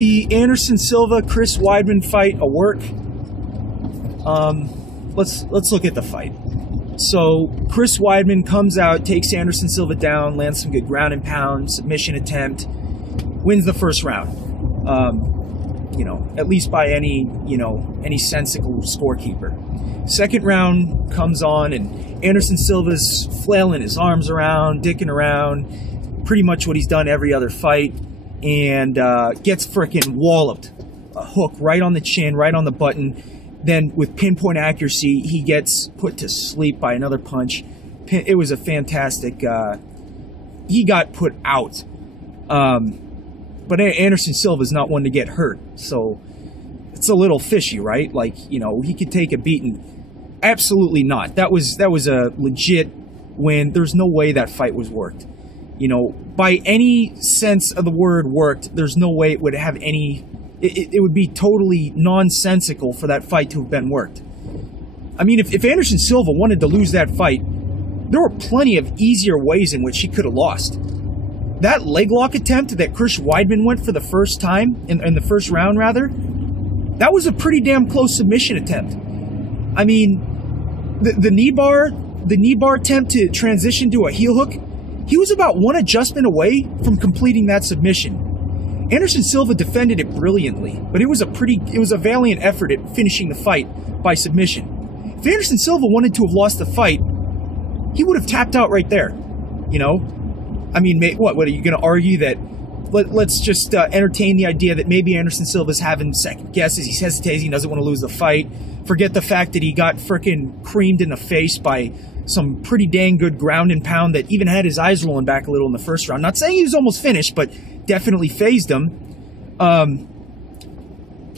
The Anderson Silva Chris Weidman fight a work. Let's look at the fight. So Chris Weidman comes out, takes Anderson Silva down, lands some good ground and pound submission attempt, wins the first round. At least by any sensical scorekeeper. Second round comes on, and Anderson Silva's flailing his arms around, dicking around, pretty much what he's done every other fight, and gets frickin' walloped. A hook right on the chin, right on the button. Then with pinpoint accuracy, he gets put to sleep by another punch. It was a fantastic... he got put out. But Anderson Silva is not one to get hurt, so it's a little fishy, right? Like, he could take a beating. Absolutely not. That was a legit win. There's no way that fight was worked. By any sense of the word worked, there's no way it would have any... It would be totally nonsensical for that fight to have been worked. I mean, if Anderson Silva wanted to lose that fight, there were plenty of easier ways in which he could have lost. That leg lock attempt that Chris Weidman went for the first time, in the first round rather, that was a pretty damn close submission attempt. I mean, the knee bar attempt to transition to a heel hook, he was about one adjustment away from completing that submission. Anderson Silva defended it brilliantly, but it was a valiant effort at finishing the fight by submission. If Anderson Silva wanted to have lost the fight, he would have tapped out right there. I mean, what are you going to argue that? Let's just entertain the idea that maybe Anderson Silva's having second guesses. He's hesitating. He doesn't want to lose the fight. Forget the fact that he got frickin' creamed in the face by some pretty dang good ground and pound that even had his eyes rolling back a little in the first round. Not saying he was almost finished, but definitely phased him.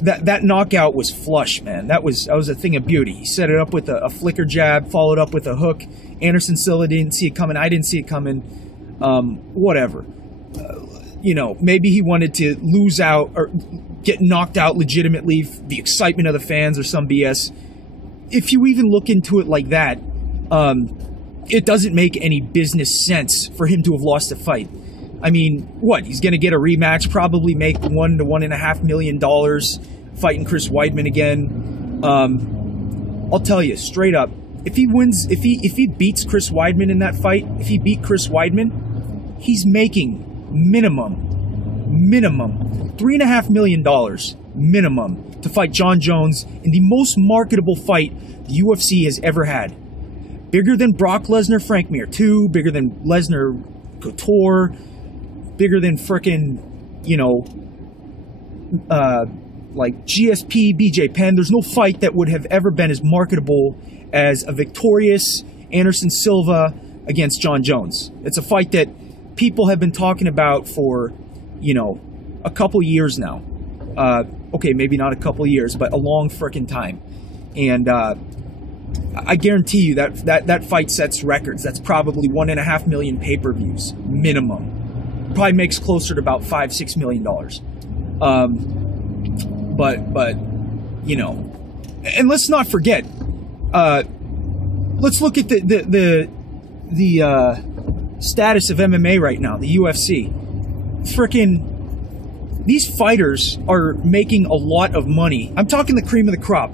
That knockout was flush, man. That was a thing of beauty. He set it up with a flicker jab, followed up with a hook. Anderson Silva didn't see it coming. I didn't see it coming. Whatever. Maybe he wanted to lose out or get knocked out legitimately, the excitement of the fans or some BS. If you even look into it like that, it doesn't make any business sense for him to have lost a fight. I mean, what? He's going to get a rematch, probably make $1 to $1.5 million fighting Chris Weidman again. I'll tell you straight up, if he wins, if he beats Chris Weidman in that fight, if he beat Chris Weidman, he's making minimum $3.5 million minimum to fight Jon Jones in the most marketable fight the UFC has ever had. Bigger than Brock Lesnar, Frank Mir 2, bigger than Lesnar, Couture, bigger than frickin', like GSP, BJ Penn. There's no fight that would have ever been as marketable as a victorious Anderson Silva against Jon Jones. It's a fight that people have been talking about for, a couple years now. Okay, maybe not a couple years, but a long frickin' time. And I guarantee you that fight sets records. That's probably 1.5 million pay-per-views minimum. Probably makes closer to about $5-6 million. But and let's not forget. Let's look at the status of MMA right now. The UFC, these fighters are making a lot of money. I'm talking the cream of the crop.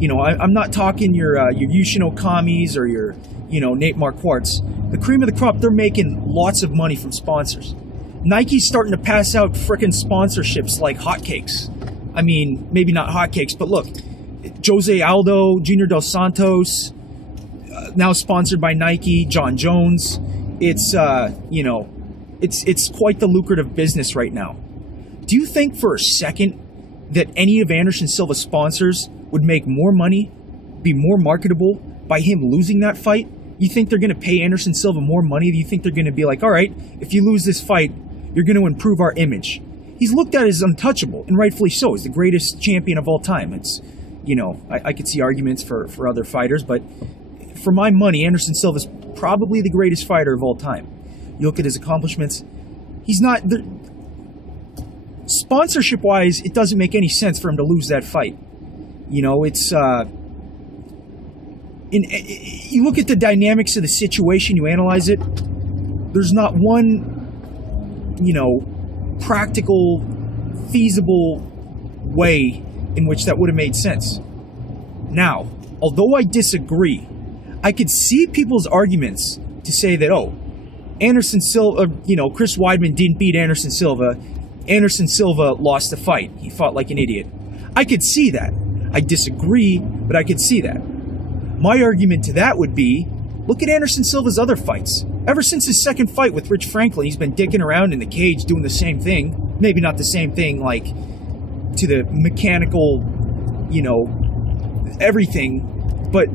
I'm not talking your Yushin Okamis or your, Nate Marquardts. The cream of the crop, they're making lots of money from sponsors. Nike's starting to pass out frickin' sponsorships like hotcakes. I mean, maybe not hotcakes, but look, Jose Aldo, Junior Dos Santos, now sponsored by Nike, Jon Jones. It's, it's quite the lucrative business right now. Do you think for a second that any of Anderson Silva's sponsors would make more money, be more marketable by him losing that fight? You think they're going to pay Anderson Silva more money? Do you think they're going to be like, all right, if you lose this fight, you're going to improve our image? He's looked at as untouchable, and rightfully so. He's the greatest champion of all time. It's, I could see arguments for other fighters, but for my money, Anderson Silva's probably the greatest fighter of all time. You look at his accomplishments, he's not... Sponsorship-wise, it doesn't make any sense for him to lose that fight. It's... you look at the dynamics of the situation, you analyze it, there's not one, practical feasible way in which that would have made sense. Now, although I disagree, I could see people's arguments to say that, oh, Anderson Silva, Chris Weidman didn't beat Anderson Silva. Anderson Silva lost the fight. He fought like an idiot. I could see that. I disagree, but I could see that. My argument to that would be, look at Anderson Silva's other fights. Ever since his second fight with Rich Franklin, he's been dicking around in the cage doing the same thing. Maybe not the same thing, like, to the mechanical, everything. But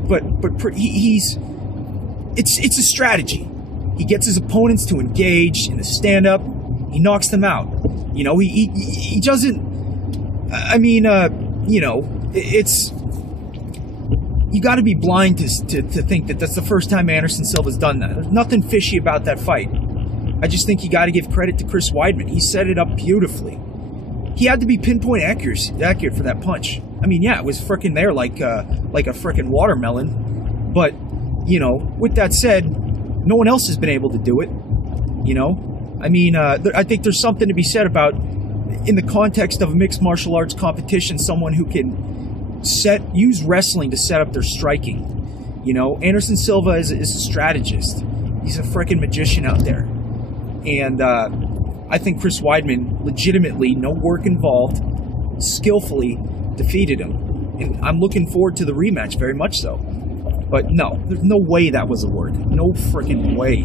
it's a strategy. He gets his opponents to engage in a stand-up. He knocks them out. He doesn't... it's... You got to be blind to think that that's the first time Anderson Silva's done that. There's nothing fishy about that fight. I just think you got to give credit to Chris Weidman. He set it up beautifully. He had to be pinpoint accurate for that punch. I mean, yeah, it was frickin' there like a frickin' watermelon. But, with that said, no one else has been able to do it. I think there's something to be said about, in the context of a mixed martial arts competition, someone who can use wrestling to set up their striking. Anderson Silva is a strategist. He's a frickin' magician out there. And I think Chris Weidman, legitimately, no work involved, skillfully defeated him. And I'm looking forward to the rematch, very much so. But no, there's no way that was a work. No frickin' way.